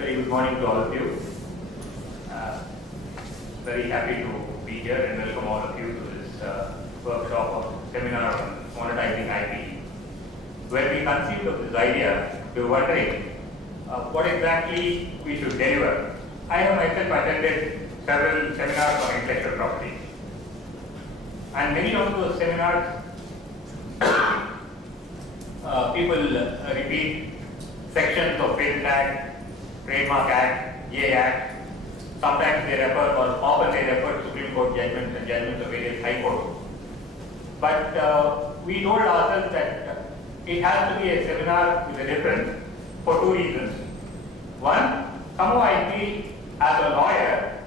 Very good morning to all of you. Very happy to be here and welcome all of you to this workshop or seminar on monetizing IP, where we conceived of this idea. We were wondering what exactly we should deliver. I have myself attended several seminars on intellectual property, and many of those seminars people repeat sections of Patent Act, Trademark Act, GA Act. Sometimes they refer, or often they refer to Supreme Court judgments and judgments of various High Courts. But we told ourselves that it has to be a seminar with a difference for two reasons. One, somehow I feel as a lawyer,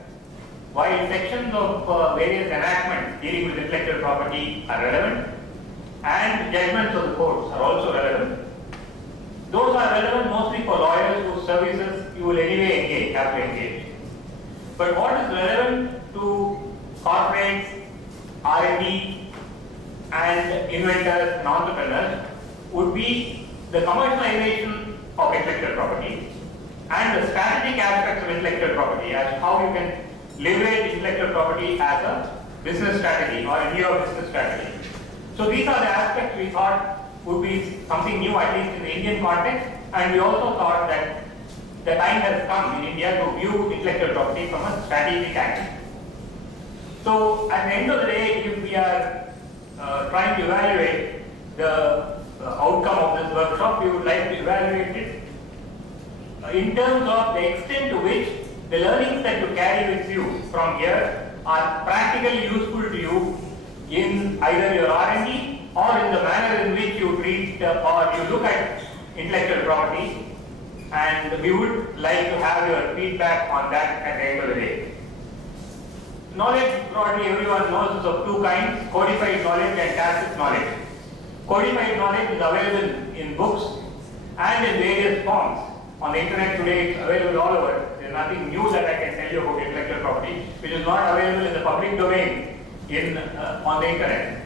while sections of various enactments dealing with intellectual property are relevant, and judgments of the courts are also relevant, those are relevant mostly for lawyers whose services you will anyway have to engage. But what is relevant to corporates, R&D, and inventors and entrepreneurs would be the commercialization of intellectual property and the strategic aspects of intellectual property, as how you can leverage intellectual property as a business strategy or a new business strategy. So these are the aspects we thought would be something new, at least in the Indian context, and we also thought that the time has come in India to view intellectual property from a strategic angle. So at the end of the day, if we are trying to evaluate the outcome of this workshop, we would like to evaluate it in terms of the extent to which the learnings that you carry with you from here are practically useful to you in either your R&D or in the manner in which you treat or you look at intellectual property, and we would like to have your feedback on that at the end of the day. Knowledge, broadly everyone knows, is of two kinds: codified knowledge and tacit knowledge. Codified knowledge is available in books and in various forms. On the internet today, it's available all over. There's nothing new that I can tell you about intellectual property which is not available in the public domain on the internet.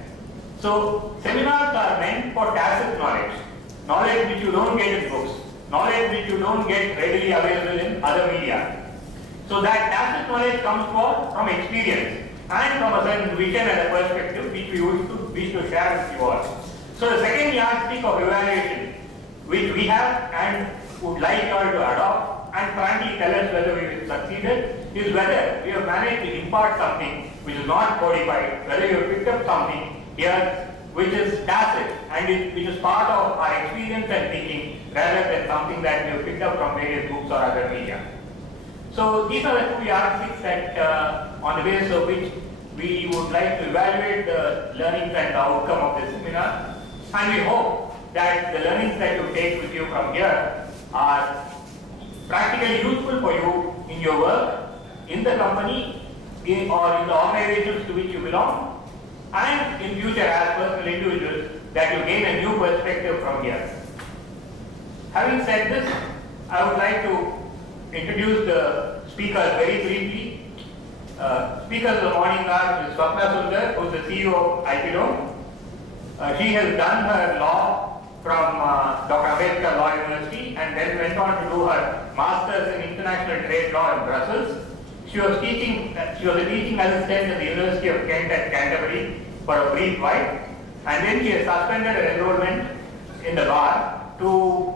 So seminars are meant for tacit knowledge, knowledge which you don't get in books, knowledge which you don't get readily available in other media. So that tacit knowledge comes from experience and from a certain vision and a perspective which we wish to share with you all. So the second yardstick of evaluation which we have and would like you all to adopt and frankly tell us whether we have succeeded is whether we have managed to impart something which is not codified, whether you have picked up something here which is tacit and which is part of our experience and thinking rather than something that we have picked up from various books or other media. So these are the two yardsticks that on the basis of which we would like to evaluate the learnings and the outcome of this seminar, and we hope that the learnings that you take with you from here are practically useful for you in your work, in the company, or in the organizations to which you belong, and in future as personal individuals, that you gain a new perspective from here. Having said this, I would like to introduce the speakers very briefly. Speakers of the morning are Ms. Swapna Sundar, who is the CEO of IPDOME. She has done her law from Dr. Ambedkar Law University and then went on to do her Masters in International Trade Law in Brussels. She was a teaching assistant at the University of Kent at Canterbury for a brief while, and then she has suspended her enrollment in the bar to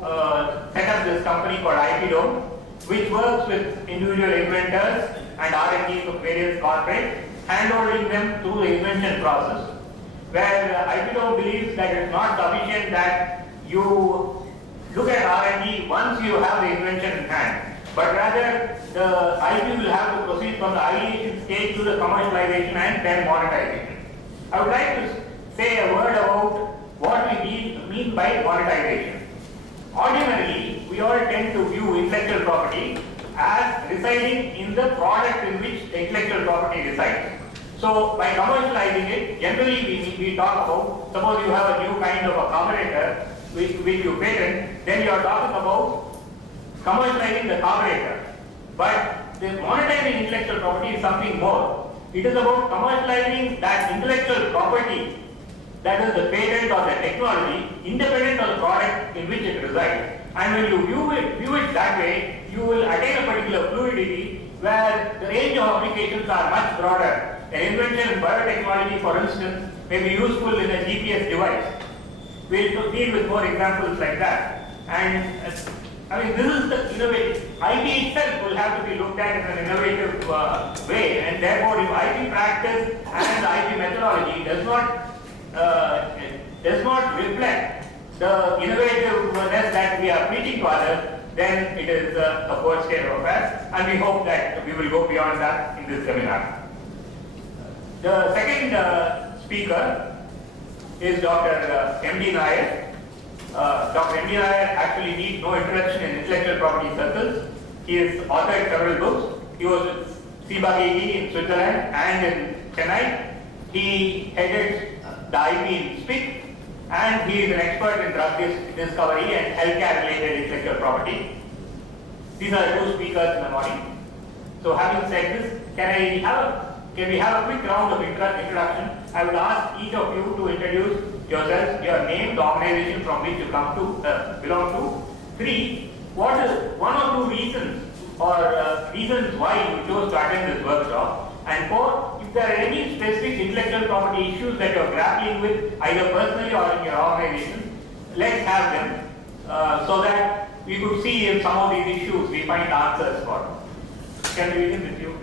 set up this company called IPDOME, which works with individual inventors and R&Ds of various corporates, handholding them through the invention process, where IPDOME believes that it's not sufficient that you look at R&D once you have the invention in hand, but rather the IP will have to proceed from the ideation stage to the commercialization and then monetization. I would like to say a word about what we mean by monetization. Ordinarily, we all tend to view intellectual property as residing in the product in which the intellectual property resides. So by commercializing it, generally we talk about, suppose you have a new kind of a carburetor which you patent, then you are talking about commercializing the carburetor. But the monetizing intellectual property is something more. It is about commercializing that intellectual property, that is the patent or the technology, independent of the product in which it resides. And when you view it that way, you will attain a particular fluidity where the range of applications are much broader. An invention in biotechnology, for instance, may be useful in a GPS device. We'll deal with more examples like that. And I mean, this is the innovative. IP itself will have to be looked at in an innovative way, and therefore, if IP practice and the IP methodology does not reflect the innovativeness that we are preaching to others, then it is a poor state of affairs, and we hope that we will go beyond that in this seminar. The second speaker is Dr. M.D. Nair. Dr. M.D. Nair actually needs no introduction in intellectual property circles. He has authored several books. He was with Seabag in Switzerland and in Chennai. He headed the IP in SPIC, and he is an expert in drug discovery and healthcare related intellectual property. These are the two speakers in the morning. So having said this, can we have a quick round of introduction? I would ask each of you to introduce yourselves, your name, the organization from which you belong to. 3, what is one or two reasons or reasons why you chose to attend this workshop. And 4, if there are any specific intellectual property issues that you are grappling with, either personally or in your organization, let's have them so that we could see if some of these issues we find answers for. Can we begin with you?